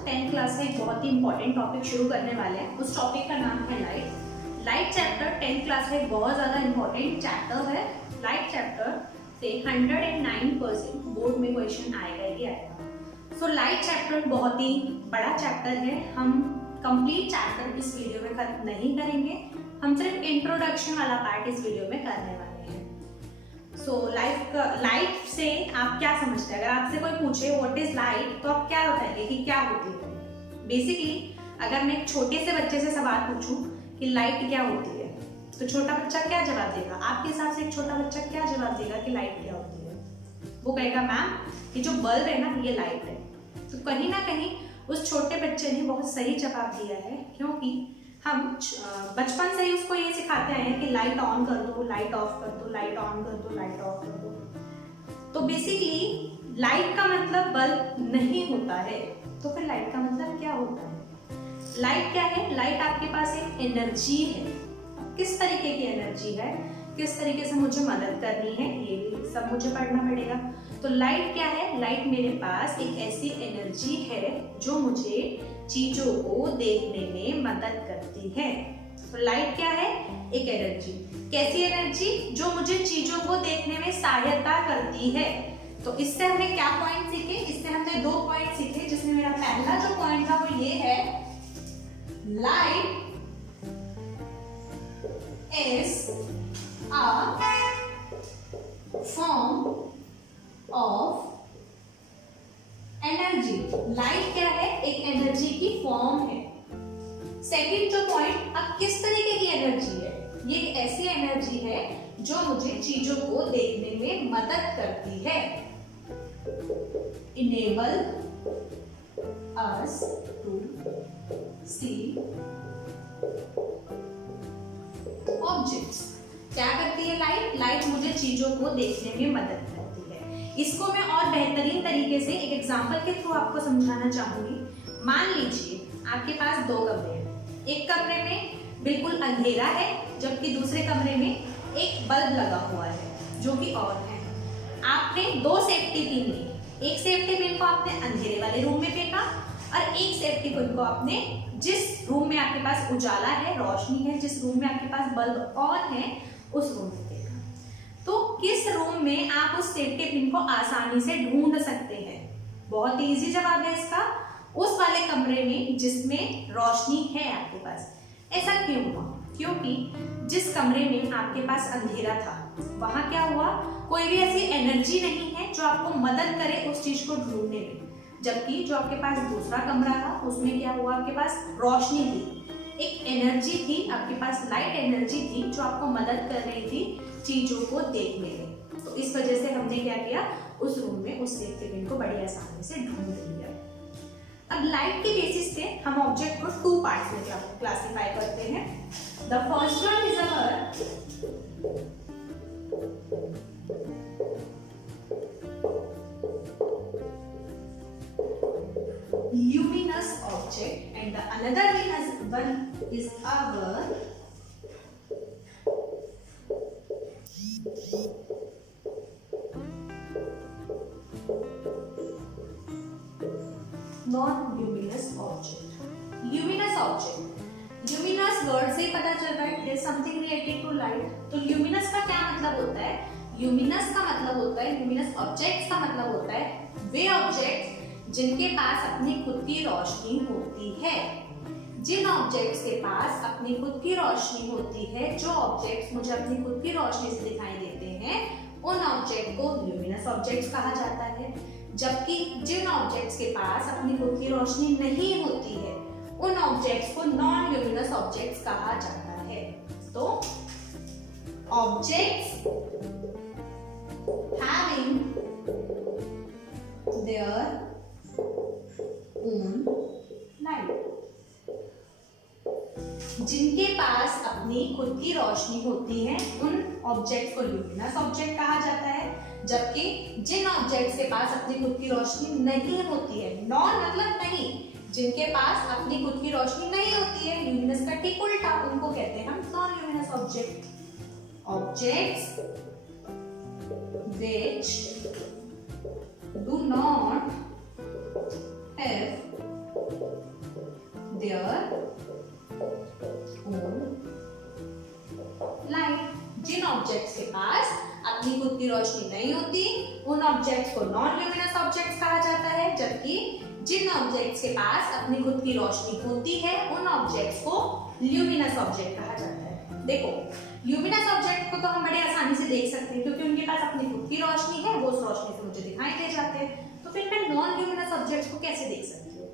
10th class का एक बहुत ही इंपॉर्टेंट टॉपिक शुरू करने वाले हैं। उस टॉपिक का नाम है light. Light chapter 10th class का एक बहुत ज़्यादा इंपॉर्टेंट चैप्टर है। लाइट चैप्टर से 109% बोर्ड में क्वेश्चन आएगा ही आएगा। सो लाइट चैप्टर बहुत ही बड़ा चैप्टर है। हम कंप्लीट चैप्टर इस वीडियो में खत्म नहीं करेंगे, हम सिर्फ इंट्रोडक्शन वाला पार्ट इस वीडियो में करने वाले हैं। सो लाइट से आप क्या समझते हैं? अगर आपसे कोई पूछे व्हाट इज लाइट, तो आप क्या बताएंगे कि क्या होती है? बेसिकली अगर मैं एक छोटे से बच्चे से सवाल पूछूं कि लाइट क्या होती है, तो छोटा बच्चा क्या जवाब देगा? आपके हिसाब से एक छोटा बच्चा क्या जवाब देगा कि लाइट क्या होती है? वो कहेगा मैम ये जो बल्ब है ना, ये लाइट है। तो कहीं ना कहीं उस छोटे बच्चे ने बहुत सही जवाब दिया है, क्योंकि हम बचपन से ही उसको ये सिखाते आए हैं कि लाइट ऑन कर दो, लाइट ऑफ कर दो, लाइट ऑन कर दो, लाइट ऑफ कर दो। तो बेसिकली लाइट का मतलब बल्ब नहीं होता है, तो फिर लाइट का मतलब क्या होता है? लाइट क्या है? लाइट आपके पास एक एनर्जी है। किस तरीके की एनर्जी है, किस तरीके से मुझे मदद करनी है, ये भी सब मुझे पढ़ना पड़ेगा। तो लाइट क्या है? लाइट मेरे पास एक ऐसी एनर्जी है जो मुझे चीजों को देखने में मदद करती है। तो लाइट क्या है? एक एनर्जी। कैसी एनर्जी? जो मुझे चीजों को देखने में सहायता करती है। तो इससे हमने क्या पॉइंट सीखे? इससे हमने 2 पॉइंट सीखे, जिसमें मेरा पहला जो पॉइंट था वो ये है, light is a form of energy. Light क्या है? एक एनर्जी की फॉर्म है। सेकंड जो पॉइंट, अब किस तरीके की एनर्जी है? ये एक ऐसी एनर्जी है जो मुझे चीजों को देखने में मदद करती है। Enable us to see objects. क्या करती है लाइट? लाइट मुझे चीजों को देखने में मदद करती है। इसको मैं और बेहतरीन तरीके से एक एग्जांपल के थ्रू आपको समझाना चाहूंगी। मान लीजिए आपके पास 2 कमरे हैं। एक कमरे में बिल्कुल अंधेरा है, जबकि दूसरे कमरे में एक बल्ब लगा हुआ है जो कि ऑन है। आपने 2 सेफ्टी पिन ली। एक सेफ्टी पिन को आपने अंधेरे वाले रूम में फेंका और एक सेफ्टी पिन को आपने जिस रूम में आपके पास उजाला है, रोशनी है, जिस रूम में आपके पास बल्ब ऑन है, उस रूम में फेंका। तो किस रूम में आप उस सेफ्टी पिन को आसानी से ढूंढ सकते हैं? बहुत इजी जवाब है इसका, उस वाले कमरे में जिसमें रोशनी है आपके पास। ऐसा क्यों हुआ? क्योंकि जिस कमरे में आपके पास अंधेरा था, वहां क्या हुआ? कोई भी ऐसी एनर्जी नहीं है जो आपको मदद करे उस चीज को ढूंढने में। जबकि जो आपके पास दूसरा कमरा था, उसमें क्या हुआ? आपके पास रोशनी थी, एक एनर्जी थी, आपके पास लाइट एनर्जी थी जो आपको मदद कर रही थी चीजों को देखने में। तो इस वजह से हमने क्या किया? उस रूम में उस सेफ्टी पिन को बड़ी आसानी से ढूंढ लिया। अब लाइट के बेसिस पे हम ऑब्जेक्ट को 2 पार्ट्स में क्लासिफाई करते हैं। The first one is our luminous object and the another one is our non-luminous object. Luminous object, luminous word से पता चल रहा है it is something related to light. तो luminous का क्या मतलब होता है? luminous का मतलब होता है, luminous objects का मतलब होता है वे ऑब्जेक्ट्स जिनके पास अपनी खुद की रोशनी होती है। जिन ऑब्जेक्ट्स के पास अपनी खुद की रोशनी होती है, जो ऑब्जेक्ट्स मुझे अपनी खुद की रोशनी से दिखाई देते हैं, उन ऑब्जेक्ट को ल्यूमिनस ऑब्जेक्ट्स कहा जाता है। जबकि जिन ऑब्जेक्ट्स के पास अपनी खुद की रोशनी नहीं होती है, उन ऑब्जेक्ट्स को नॉन ल्यूमिनस ऑब्जेक्ट्स कहा जाता है। तो objects having their own light, जिनके पास अपनी खुद की रोशनी होती है, उन ऑब्जेक्ट को ल्यूमिनस ऑब्जेक्ट कहा जाता है। जबकि जिन ऑब्जेक्ट्स के पास अपनी खुद की रोशनी नहीं होती है, नॉन मतलब नहीं, जिनके पास अपनी खुद की रोशनी नहीं होती है, ल्यूमिनस का ठीक उल्टा, उनको कहते हैं हम non luminous object. Objects which do not have की रोशनी नहीं होती उन ऑब्जेक्ट्स को नॉन ल्यूमिनस ऑब्जेक्ट्स कहा जाता है, जबकि जिन ऑब्जेक्ट्स के पास अपनी खुद की रोशनी होती है उन ऑब्जेक्ट्स को ल्यूमिनस ऑब्जेक्ट कहा जाता है। देखो ल्यूमिनस ऑब्जेक्ट को तो हम बड़े आसानी से देख सकते हैं क्योंकि उनके पास अपनी खुद की रोशनी है, वो उस रोशनी से मुझे दिखाई दे जाते हैं। तो फिर मैं नॉन ल्यूमिनस ऑब्जेक्ट्स को कैसे देख सकती हूँ?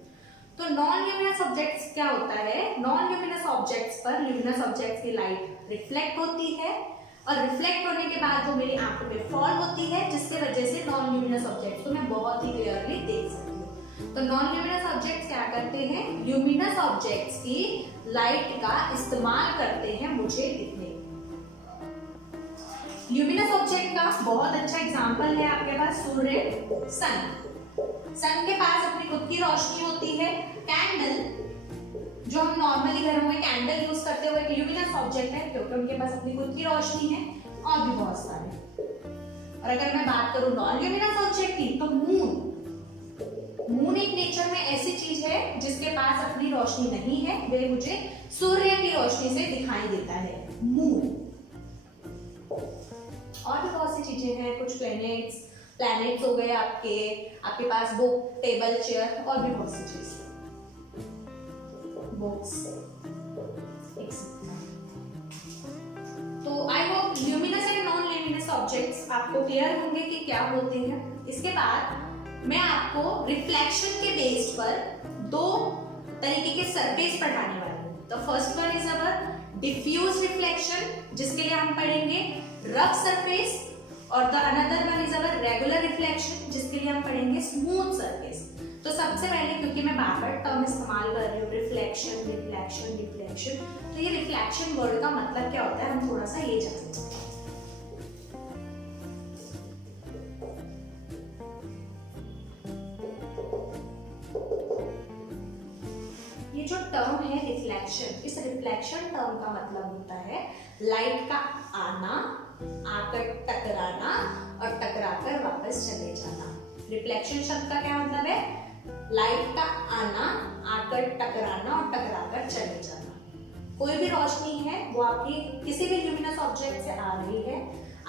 तो नॉन ल्यूमिनस ऑब्जेक्ट्स क्या होता है, नॉन ल्यूमिनस ऑब्जेक्ट्स पर ल्यूमिनस ऑब्जेक्ट्स की लाइट रिफ्लेक्ट होती है और रिफ्लेक्ट होने के बाद जो मेरी आंखों पे फॉल होती है, जिससे वजह से नॉन ल्यूमिनस ऑब्जेक्ट्स को मैं बहुत ही क्लियरली देख सकती हूँ। तो नॉन ल्यूमिनस ऑब्जेक्ट्स क्या करते हैं, ल्यूमिनस ऑब्जेक्ट्स की लाइट का इस्तेमाल करते हैं मुझे दिखने। ल्यूमिनस ऑब्जेक्ट का बहुत अच्छा एग्जांपल है आपके पास सूर्य, सन। सन के पास अपनी खुद की रोशनी होती है। कैंडल, जो हम नॉर्मली घरों में कैंडल यूज करते हुए एक ल्यूमिनस ऑब्जेक्ट है क्योंकि उनके पास अपनी खुद की रोशनी है, और भी बहुत सारे। और अगर मैं बात करूं नॉन ल्यूमिनस ऑब्जेक्ट की, तो मून। मून एक नेचर में ऐसी चीज है जिसके पास अपनी रोशनी नहीं है, वे मुझे सूर्य की रोशनी से दिखाई देता है, मून। और भी बहुत सी चीजें हैं, कुछ प्लैनेट्स हो गए आपके पास बुक, टेबल, चेयर, और भी बहुत सी चीजें, बुक्स। तो I hope luminous and non luminous objects आपको क्लियर होंगे कि क्या होते हैं। इसके बाद मैं आपको रिफ्लेक्शन के बेस पर दो तरीके के सरफेस पढ़ाने वाली हूँ। The first one is our diffuse reflection, जिसके लिए हम पढ़ेंगे रफ सरफेस, और the another one is our regular reflection, जिसके लिए हम पढ़ेंगे स्मूथ सरफेस। तो सबसे पहले, क्योंकि मैं बार-बार टर्म इस्तेमाल कर रही हूँ, रिफ्लेक्शन रिफ्लेक्शन रिफ्लेक्शन, तो ये रिफ्लेक्शन वर्ड का मतलब क्या होता है हम थोड़ा सा ये जानेंगे। ये जो टर्म है रिफ्लेक्शन, इस रिफ्लेक्शन टर्म का मतलब होता है लाइट का आना, आकर टकराना और टकराकर वापस चले जाना। रिफ्लेक्शन शब्द का क्या मतलब है, लाइट का आना, आकर टकराना और टकराकर चले जाना। कोई भी रोशनी है वो आपकी किसी भी ल्यूमिनस ऑब्जेक्ट से आ रही है,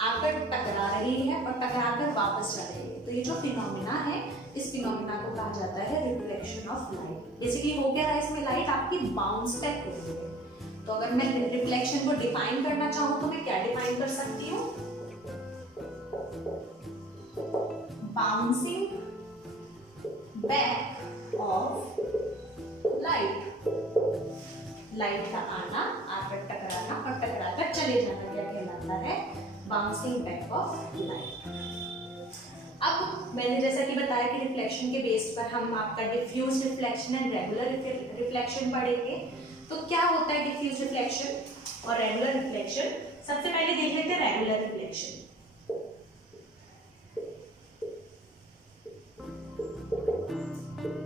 आकर टकरा रही है और टकराकर वापस जा रही है। तो ये जो फिनोमिना है, इस फिनोमिना को कहा जाता है रिफ्लेक्शन ऑफ लाइट। बेसिकली हो क्या है, इसमें लाइट आपकी बाउंस बैक हो रही है। तो अगर मैं रिफ्लेक्शन को डिफाइन करना चाहूँ तो मैं क्या डिफाइन कर सकती हूँ, bouncing back of light. Light का आना, आकर टकराना और टकराकर चले जाना क्या कहलाता है, बाउंसिंग बैक ऑफ लाइट। अब मैंने जैसा कि बताया कि रिफ्लेक्शन के बेस पर हम आपका diffuse reflection and regular reflection पढ़ेंगे। तो क्या होता है डिफ्यूज रिफ्लेक्शन और रेगुलर रिफ्लेक्शन? सबसे पहले देख लेते हैं रेगुलर रिफ्लेक्शन।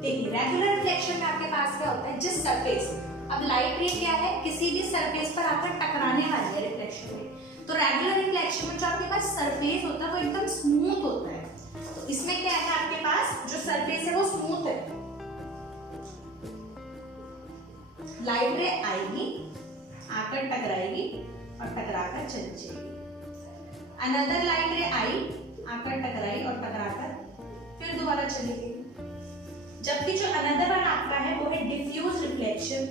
देखिए रेगुलर रिफ्लेक्शन में आपके पास क्या होता है, जिस सरफेस, अब लाइट रे क्या है, किसी भी सरफेस पर आकर टकराने वाली है रिफ्लेक्शन में। तो रेगुलर रिफ्लेक्शन में जो आपके पास सरफेस होता है वो एकदम स्मूथ होता है। तो इसमें क्या है, आपके पास जो सरफेस है वो स्मूथ है। लाइट रे आएगी, आकर टकराएगी और टकराकर चली जाएगी। अनदर लाइट रे आई, आकर टकराई और टकराकर फिर दोबारा चली गई। जबकि जो अनदर वन आपका है वो है डिफ्यूज रिफ्लेक्शन।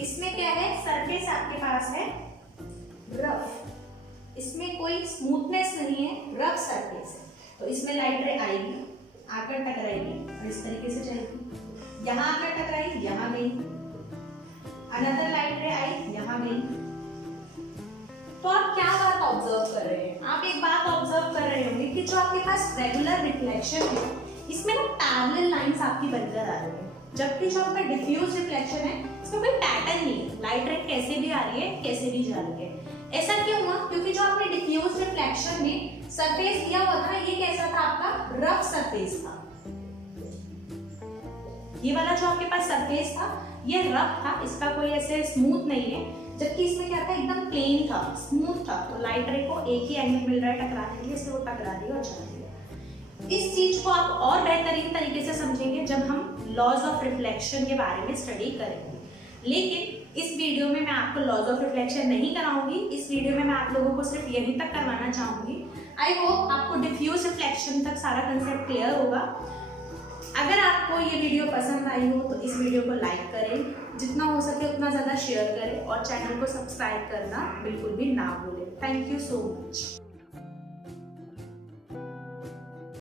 इसमें क्या है, सरफेस आपके पास है रफ, इसमें कोई स्मूथनेस नहीं है, रफ सरफेस है। तो इसमें लाइट रे आएगी, आकर टकराएगी और इस तरीके से जाएगी। यहां आकर टकराई, यहां गई। अनदर लाइट रे आई, यहां गई। तो आप क्या बात ऑब्जर्व कर रहे हैं, आप एक बात ऑब्जर्व कर रहे होंगे कि जो आपके पास रेगुलर रिफ्लेक्शन है इसमें ना पैरेलल लाइंस आपकी बनकर आ रही है, जबकि जो आपका डिफ्यूज रिफ्लेक्शन है इसमें कोई पैटर्न नहीं है, लाइट रे कैसे भी आ रही है कैसे भी जा रही है। ऐसा क्यों हुआ, क्योंकि जो आपने डिफ्यूज रिफ्लेक्शन में सरफेस दिया हुआ था ये कैसा था, आपका रफ सरफेस था। ये वाला जो आपके पास सरफेस था ये रफ था, इसका कोई ऐसे स्मूथ नहीं है, जबकि इसमें क्या था, एकदम प्लेन था, स्मूथ था। तो लाइट रे को एक ही एंगल मिल रहा है टकराने के लिए, इसलिए वो टकरा रही है और जा रही है। इस चीज को आप और बेहतरीन तरीके से समझेंगे जब हम लॉज ऑफ रिफ्लेक्शन के बारे में स्टडी करेंगे। लेकिन इस वीडियो में मैं आपको लॉज ऑफ रिफ्लेक्शन नहीं कराऊंगी। इस वीडियो में मैं आप लोगों को सिर्फ यहीं तक करवाना चाहूंगी। आई होप आपको डिफ्यूज रिफ्लेक्शन तक सारा कंसेप्ट क्लियर होगा। अगर आपको ये वीडियो पसंद आई हो तो इस वीडियो को लाइक करें, जितना हो सके उतना ज़्यादा शेयर करें और चैनल को सब्सक्राइब करना बिल्कुल भी ना भूलें। Thank you so much.